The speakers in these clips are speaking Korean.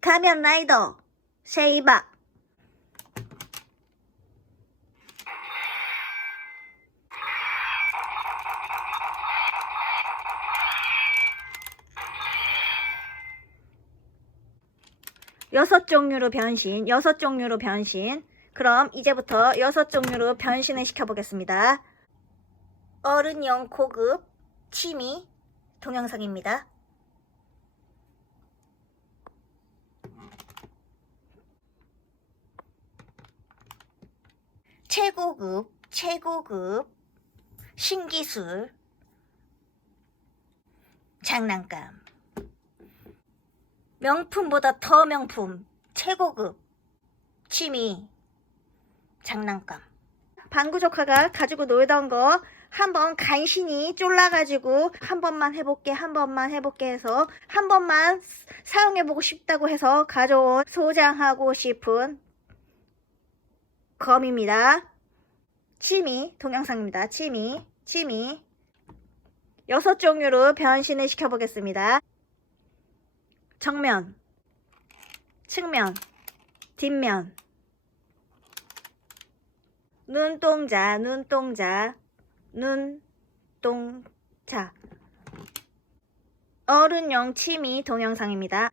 가면 라이더 쉐이바. 여섯 종류로 변신, 여섯 종류로 변신. 그럼 이제부터 여섯 종류로 변신을 시켜보겠습니다. 어른용 고급 취미 동영상입니다. 최고급 신기술 장난감. 명품보다 더 명품 최고급 취미 장난감. 방구 조카가 가지고 놀던 거 한번 간신히 쫄라가지고 한 번만 해볼게 해서 한 번만 사용해보고 싶다고 해서 가져온 소장하고 싶은 검입니다. 취미 동영상입니다. 취미 여섯 종류로 변신을 시켜보겠습니다. 정면, 측면, 뒷면. 눈동자. 어른용 취미 동영상입니다.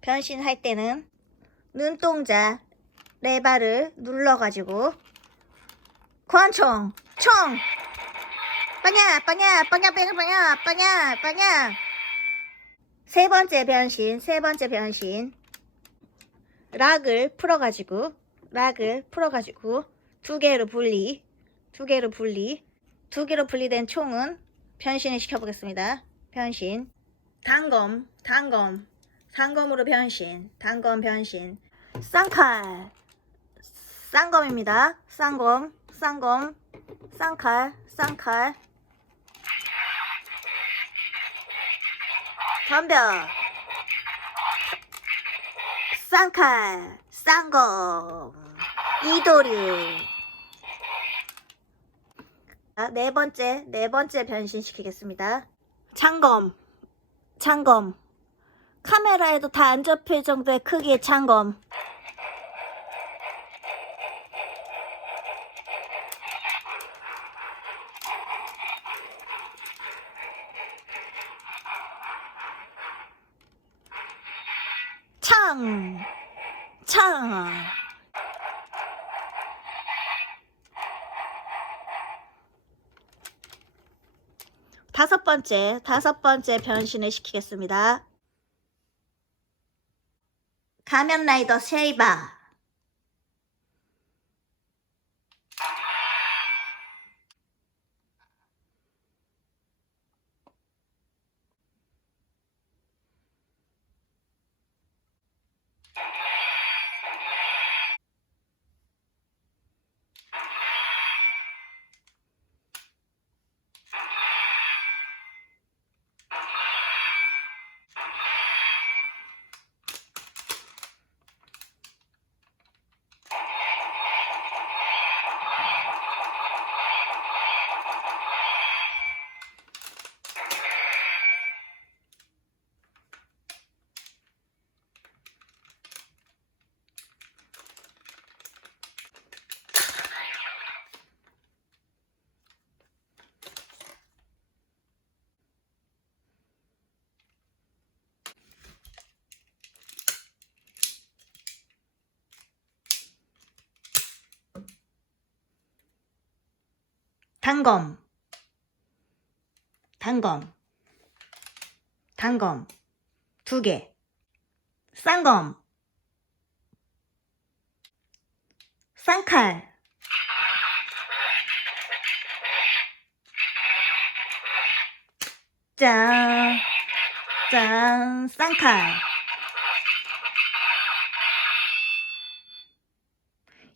변신할 때는 눈동자 레바를 눌러가지고 권총 빠냐 세 번째 변신 락을 풀어가지고 두 개로 분리된 총은 변신을 시켜보겠습니다. 변신. 단검으로 변신. 쌍칼. 쌍검입니다. 쌍칼. 덤벼. 쌍검. 이도류. 네 번째 변신 시키겠습니다. 창검. 카메라에도 다 안 접힐 정도의 크기의 창검. 창. 다섯 번째 변신을 시키겠습니다. 가면 라이더 쉐이바. 단검 두 개. 쌍검. 쌍칼. 짠, 쌍칼.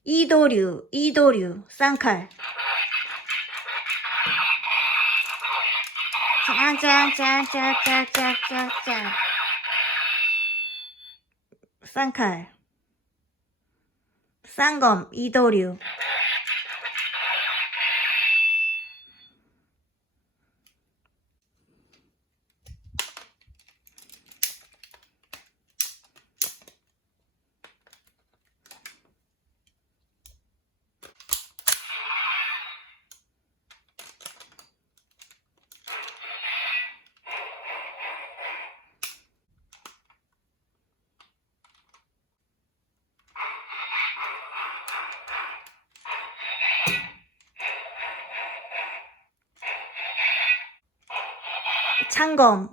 이도류, 쌍칼. 짱짱짱짱짱짱짱짱. 쌍칼. 쌍검, 이도류. 창검.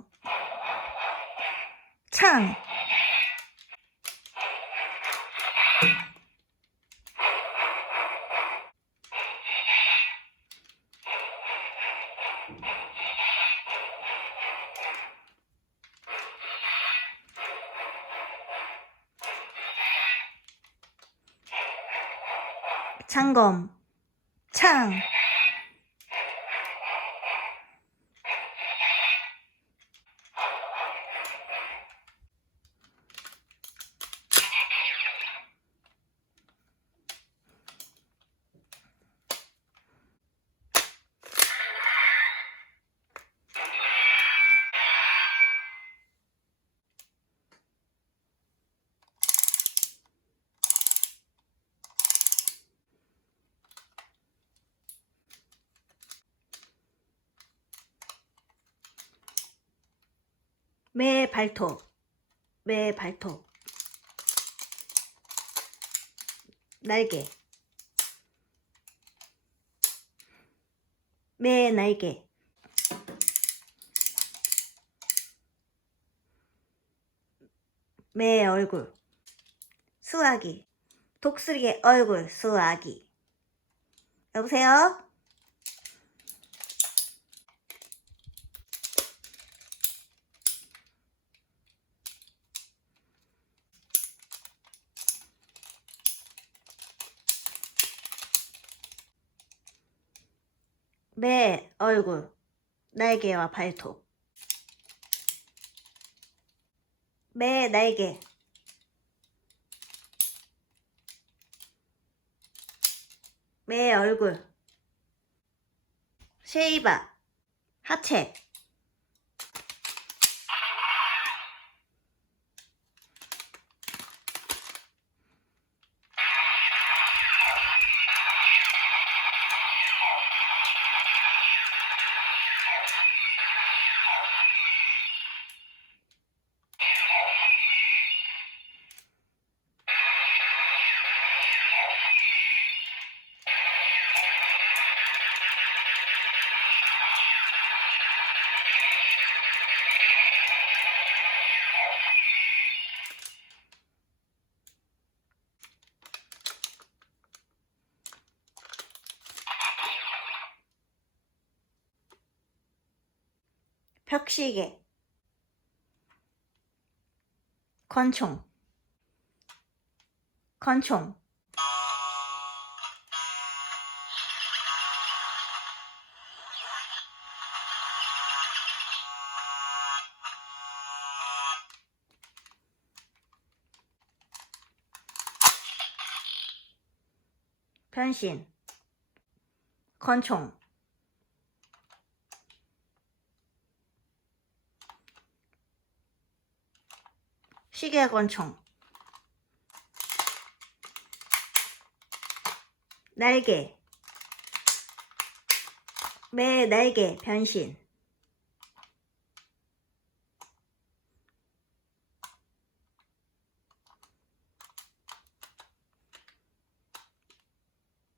창. 창검. 창. 매 발톱. 매 발톱. 날개. 매 날개. 매 얼굴. 수아기. 독수리의 얼굴. 수아기. 여보세요? 매 얼굴. 날개와 발톱. 매 날개. 매 얼굴. 쉐이바. 하체. 벽시계. 권총. 권총. 변신. 권총. 시계 권총. 날개. 매 날개 변신.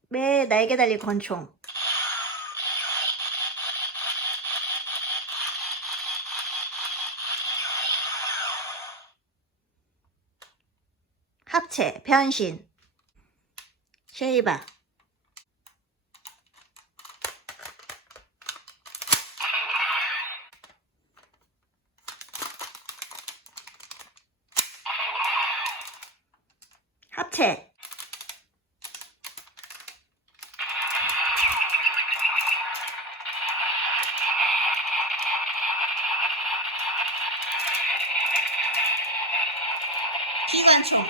매 날개 달린 권총. 합체 변신. 쉐이바. 합체. 기관총.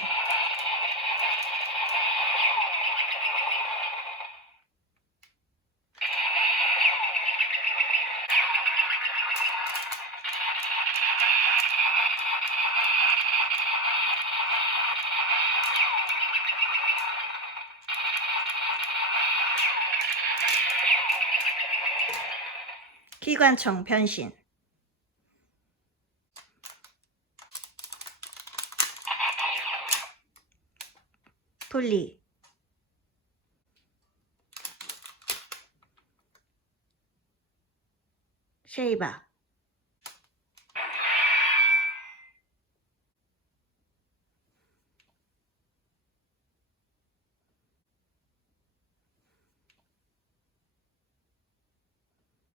기관총 변신. 분리. 쉐이바.